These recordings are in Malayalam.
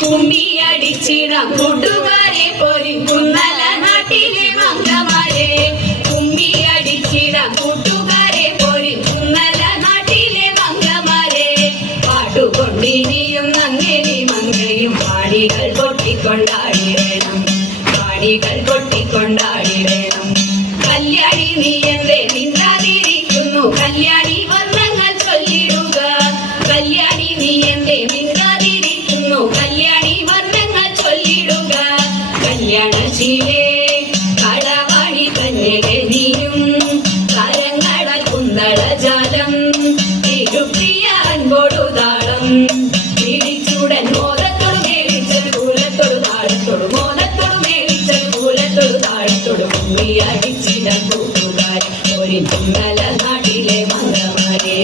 കുമ്മിയടിച്ചിടാം കൂട്ടുകാരെ പോരി കുന്നല നാട്ടിലെ മംഗമാരെ. കുമ്മിയടിച്ചിടാം കൂട്ടുകാരെ പോരി കുന്നല നാട്ടിലെ മംഗമാരെ. പാട്ടുകൊണ്ടിനിയും നങ്ങേലി മങ്കയും പാടികൾ കൊട്ടിക്കൊണ്ടാടി വേണം, പാടികൾ കൊട്ടിക്കൊണ്ടാടി വേണം. കല്യാണി നീ എന്തേ മിണ്ടാതിരിക്കുന്നു, കല്യാണി വർണ്ണങ്ങൾ ചൊല്ലിടുക. കല്യാണി നീ എന്തേ മിണ്ടാതിരിക്കുന്നു, കല്യാണി വർണ്ണങ്ങൾ ചൊല്ലിടുക. കല്യാണശീലേ കളവാണി കന്യകെ നീയും കരങ്ങള കുന്തളജാലം തിരുപ്രിയ അൻപോടു താളം പിടിച്ചുടൻ മോദത്തോടു മേടിച്ചൊരു കൂലത്തോടു താഴത്തോടു മോദത്തോടു മേടിച്ചൊരു കൂലത്തോടു താഴത്തോടു കുമ്മിയടിച്ചിട കൂട്ടുകാർ ഒരു കുന്നല നാട്ടിലെ മംഗമാരെ.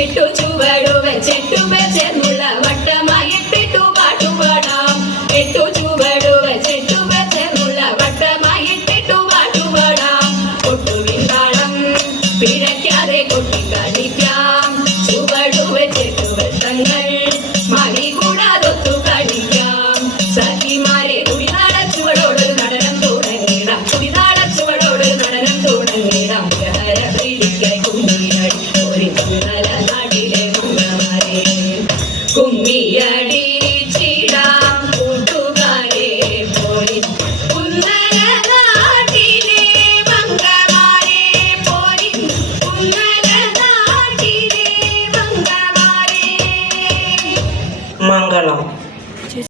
എട്ടു ചുവടു വെച്ചെട്ടു വെച്ചെന്നുള്ള വട്ടമായി എട്ടിട്ടു പാട്ടുപാടാം. എട്ടു ചുവടു വെച്ചെട്ടു വെച്ചെന്നുള്ള വട്ടമായി എട്ടിട്ടു പാട്ടുപാടാം. കൊട്ടുവിൻ താളം പിഴയ്ക്കാതെ കൊട്ടിക്ക